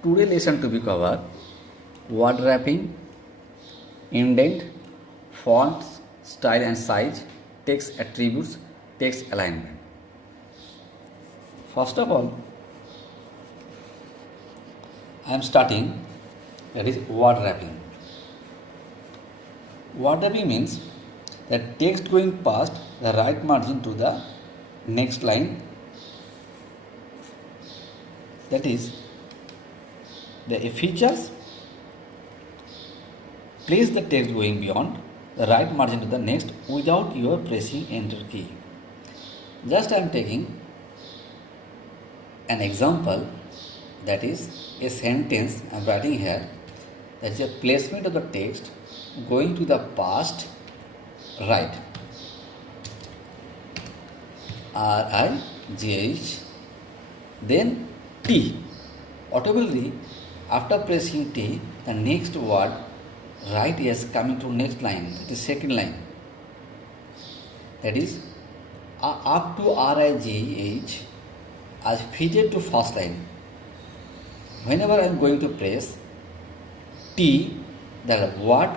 Today lesson to be covered word wrapping, indent, fonts, style and size, text attributes, text alignment. First of all, I am starting that is word wrapping. Word wrapping means that text going past the right margin to the next line, that is the features place the text going beyond the right margin to the next without your pressing enter key. Just I am taking an example, that is a sentence I am writing here, that is a placement of the text going to the past right, RIGH, then T. Automatically after pressing T, the next word right is coming to next line, that is second line, that is up to RIGH as fitted to first line. Whenever I am going to press T, the word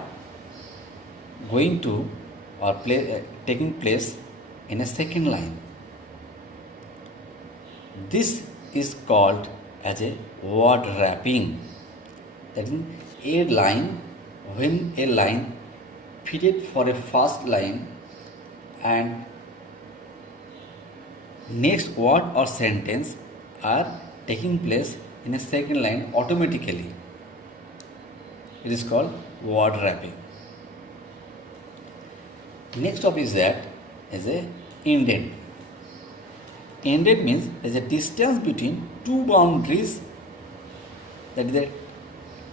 going to or taking place in a second line. This is called as a word wrapping. That is a line, when a line fitted for a first line and next word or sentence are taking place in a second line automatically. It is called word wrapping. Next topic is that is a indent. Indent means there is a distance between two boundaries, that is the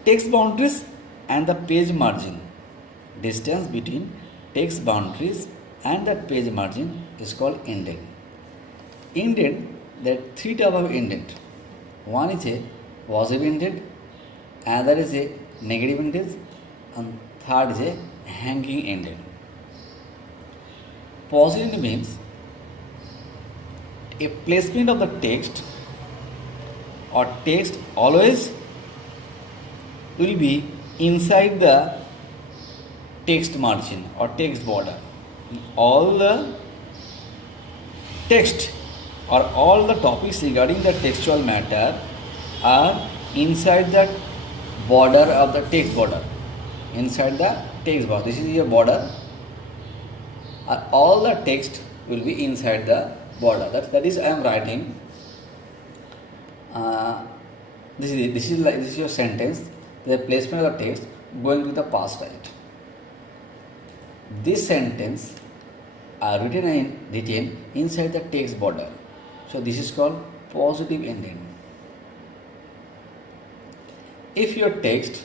text boundaries and the page margin. Distance between text boundaries and the page margin is called indent. Indent, there are three types of indent. One is a positive indent, another is a negative indent, and third is a hanging indent. Positive means a placement of the text or text always will be inside the text margin or text border. All the text or all the topics regarding the textual matter are inside the border of the text border. Inside the text border. This is your border. All the text will be inside the border. That is I am writing. This is your sentence. The placement of the text going to the past right. This sentence are written inside the text border. So this is called positive indent. If your text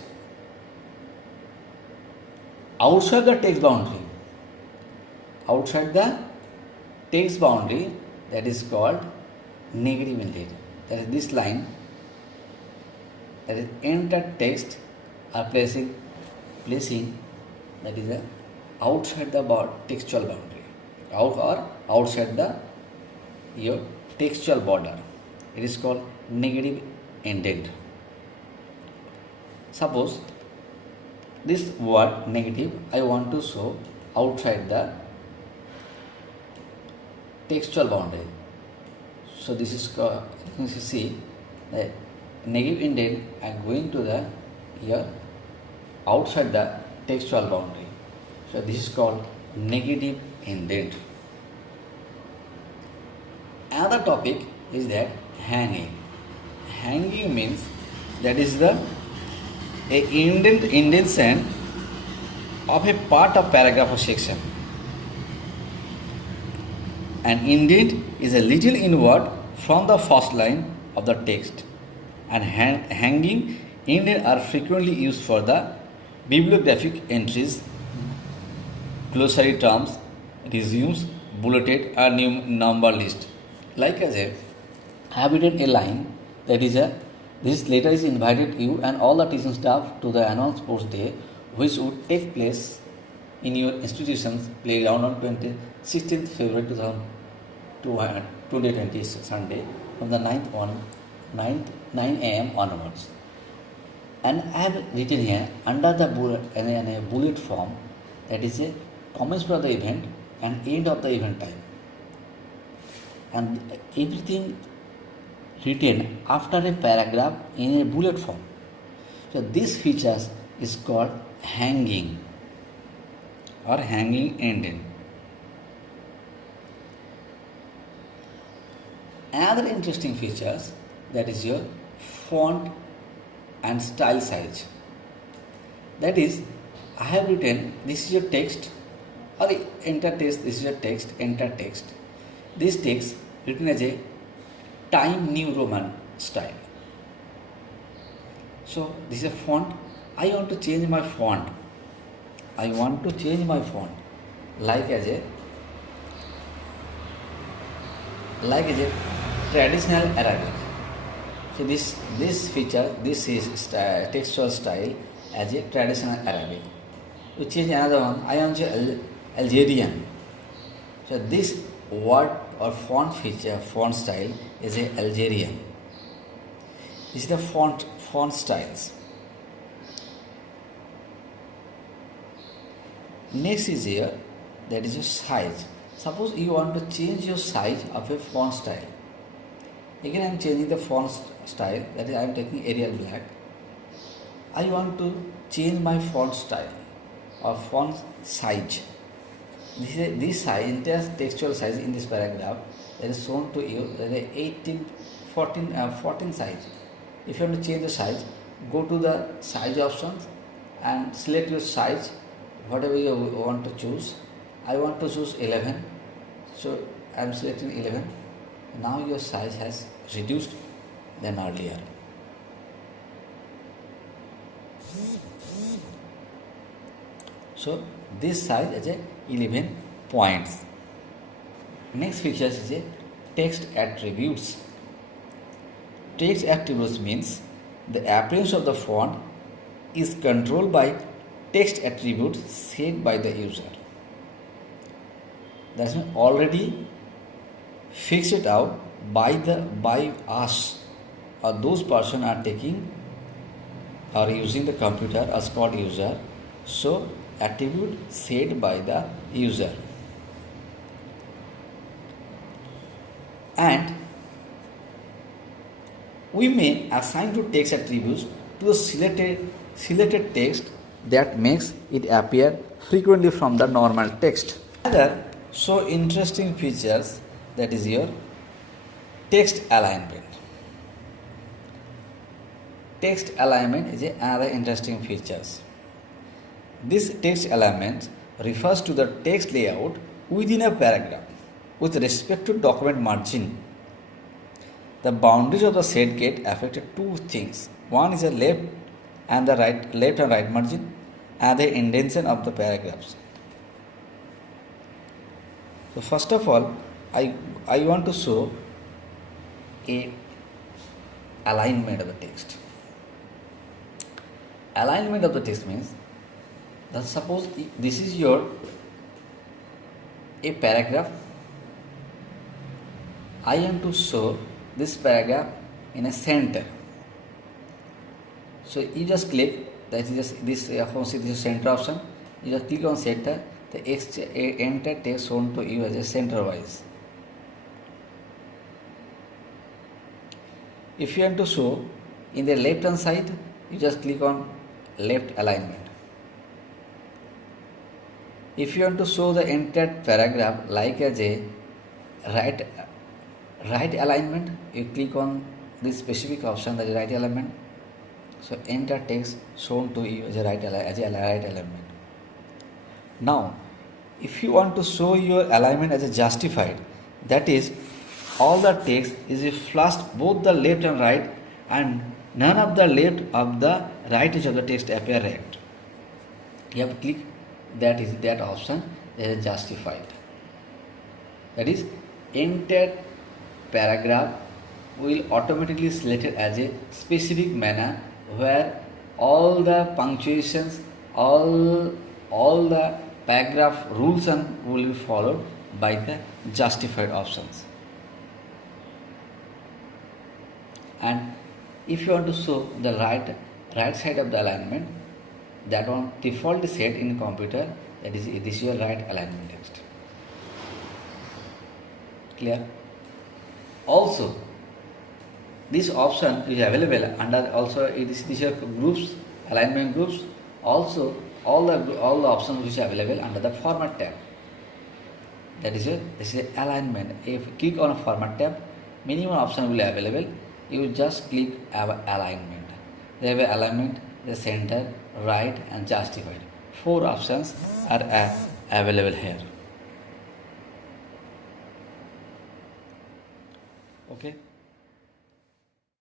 outside the text boundary, that is called negative indent. That is this line, that is enter text are placing that is outside the textual boundary or outside the your textual border. It is called negative indent. Suppose this word negative I want to show outside the textual boundary. So this is called, you can see the negative indent I am going to the here outside the textual boundary. So this is called negative indent. Another topic is that hanging. Hanging means that is the indentation of a part of paragraph or section. An indent is a little inward from the first line of the text, and hanging indents are frequently used for the bibliographic entries, glossary terms, resumes, bulleted, and number list. Like as I have written a line, that is this letter is invited you and all the teaching staff to the annual sports day, which would take place in your institution's playground on 16th February 2020 Sunday from the 9 a.m. onwards. And I have written here under the bullet in a bullet form, that is a commencement of the event and end of the event time, and everything written after a paragraph in a bullet form. So this feature is called hanging or hanging ending. Another interesting features, that is your font and style size. That is, I have written this is your text or enter text, this is your text, enter text. This text written as a Time New Roman style. So this is a font. I want to change my font. I want to change my font like as a traditional Arabic. So this feature, this is textual style as a traditional Arabic. To change another one, I want to Algerian. So this word or font feature, font style is a Algerian. This is the font styles. Next is here, that is your size. Suppose you want to change your size of a font style. Again I am changing the font style, that is I am taking Arial black. I want to change my font style or font size. This size, entire textual size in this paragraph, that is shown to you, that is 14 size. If you want to change the size, go to the size options and select your size, whatever you want to choose. I want to choose 11, so I am selecting 11. Now your size has reduced than earlier. So this size is a 11 points. Next feature is a text attributes. Text attributes means the appearance of the font is controlled by text attributes set by the user. That's already fixed it out by us, or those person are taking or using the computer as called user. So attribute set by the user. And we may assign to text attributes to the selected text that makes it appear frequently from the normal text. Another so interesting features, that is your text alignment. Text alignment is another interesting features. This text alignment refers to the text layout within a paragraph with respect to document margin. The boundaries of the said get affected two things. One is the left and right margin, and the indentation of the paragraphs. So first of all, I want to show a alignment of the text. Alignment of the text means that suppose this is your a paragraph. I want to show this paragraph in a center. So you just click, that is just this is center option. You just click on center. The entire text shown to you as a center wise. If you want to show in the left hand side, you just click on left alignment. If you want to show the entire paragraph like as a right alignment, you click on this specific option, that is right alignment. So entire text shown to you as a right alignment. Now, if you want to show your alignment as a justified, that is all the text is flushed both the left and right, and none of the left of the right edge of the text appear right. You have to click that option, that is justified. That is entire paragraph will automatically selected as a specific manner where all the punctuations, all the paragraph rules and will be followed by the justified options. And if you want to show the right right side of the alignment, that one default set in computer, that is this is your right alignment text. Clear? Also, this option is available under also this is your groups, alignment groups. Also, all the options which are available under the format tab. That is this is alignment. If you click on a format tab, minimum option will be available. You just click alignment. They have alignment, the center, right, and justified. 4 options are available here. Okay.